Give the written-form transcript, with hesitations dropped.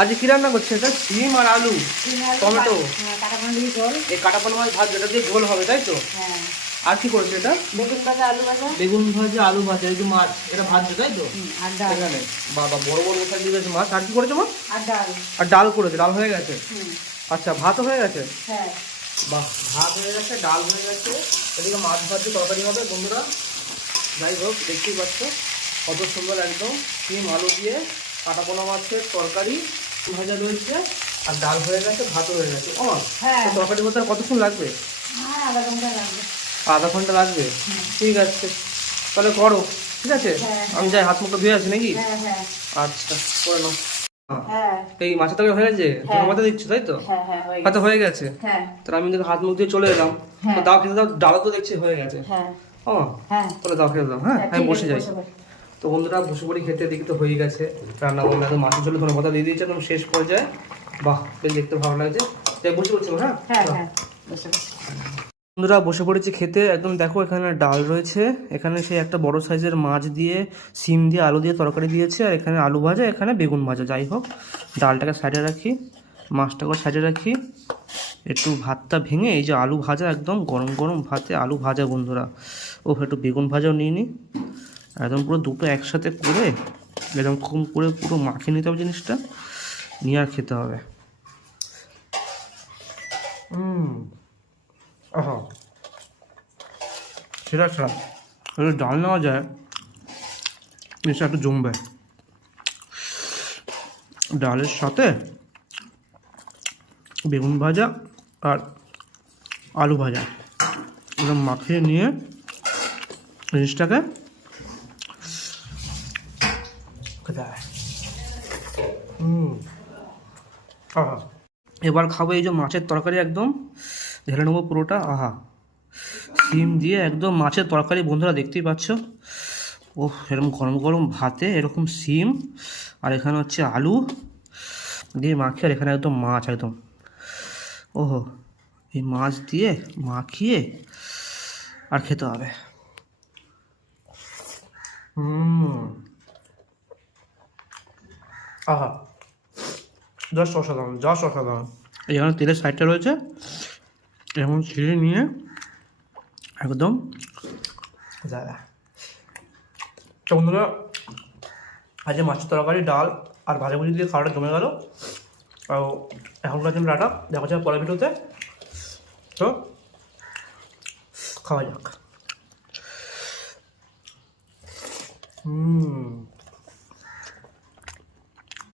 আজকে কি রান্না করছে এটা? সিম আর আলু, টমেটো, এই কাটা পোনা মাছ ভাত, যেটা দিয়ে ঝোল হবে, তাই তো? আর কি করেছে এটা? বেগুন ভাজা, আলু ভাজা। বেগুন ভাজা, আলু ভাজা, এই যে মাছ এটা ভাজছে, তাই তো? এখানে বাবা বড় বড় মশলা দিয়ে দিয়েছে মাছ। আর কি করেছে মা? আর ডাল করেছে। ডাল হয়ে গেছে। আচ্ছা, ভাতও হয়ে গেছে। বাহ, ভাত হয়ে গেছে, ডাল হয়ে গেছে, এদিকে মাছ ভাজছে, তরকারি হবে বন্ধুরা। যাই হোক, দেখতেই পাচ্ছ কত সুন্দর একদম সিম আলু দিয়ে কাটা পোনা মাছের তরকারি ভাজা রয়েছে, আর ডাল হয়ে গেছে, ভাতও হয়ে গেছে। ও তরকারি করতে আর কতক্ষণ লাগবে? আধা ঘন্টা লাগবে। ঠিক আছে, তাহলে করো। ঠিক আছে, আমি যাই, হাত মুখটা ধুয়ে আছি নাকি? আচ্ছা, করে নাও। এই মাছের তরকারি হয়ে গেছে, মাথা দিচ্ছ, তাই তো? হয়তো হয়ে গেছে। তাহলে আমি হাত মুখ দিয়ে চলে এলাম। তো দাও, খেতে দাও। ডালও তো দেখছি হয়ে গেছে। ও তাহলে দাও, খেতে দাও। হ্যাঁ, আমি বসে যাই। তো বন্ধুরা বসে পড়ি খেতে। দিকে তো হয়ে গেছে রান্না বান্না, তো মাছের ঝোলে ধনে পাতা দিয়ে দিয়েছে একদম শেষ পর্যায়ে। বাহ, বেশ দেখতে ভালো লাগছে। বসে পড়ছি। হ্যাঁ, বন্ধুরা বসে পড়েছি খেতে একদম। দেখো, এখানে ডাল রয়েছে, এখানে সেই একটা বড় সাইজের মাছ দিয়ে সিম দিয়ে আলু দিয়ে তরকারি দিয়েছে, আর এখানে আলু ভাজা, এখানে বেগুন ভাজা। যাই হোক, ডালটাকে সাইডে রাখি, মাছটাকে সাইডে রাখি, একটু ভাতটা ভেঙে এই যে আলু ভাজা, একদম গরম গরম ভাতে আলু ভাজা বন্ধুরা। ও একটু বেগুন ভাজাও নিয়ে নিই, একদম পুরো দুটো একসাথে করে এরকম করে পুরো মাখিয়ে নিতে হবে জিনিসটা, নিয়ে আর খেতে হবে। আহা, সেটা ছাড়া যদি ডাল নেওয়া যায় জিনিসটা একটু জমবে। ডালের সাথে বেগুন ভাজা আর আলু ভাজা একদম মাখিয়ে নিয়ে জিনিসটাকে খেতে হয়। আহা, এবার খাবো এই যে মাছের তরকারি, একদম ঢেলে নেবো পুরোটা। আহা, সিম দিয়ে একদম মাছের তরকারি বন্ধুরা, দেখতেই পাচ্ছ। ও এরকম গরম গরম ভাতে এরকম সিম, আর এখানে হচ্ছে আলু দিয়ে মাখিয়ে, আর এখানে একদম মাছ একদম। ওহো, এই মাছ দিয়ে মাখিয়ে আর খেতে হবে। আহা, জাস্ট অসাধারণ, জাস্ট অসাধারণ। এখানে তেলের সাইডটা রয়েছে, এখন ছিঁড়ে নিয়ে একদম দাদা। তো বন্ধুরা, আজকে মাছের তরকারি, ডাল আর ভাজাভুজি দিয়ে খাওয়াটা জমে গেল। আর এখনকার জন্য টাটা, দেখা যাবে পরের ভিডিওতে। তো খাওয়া যাক।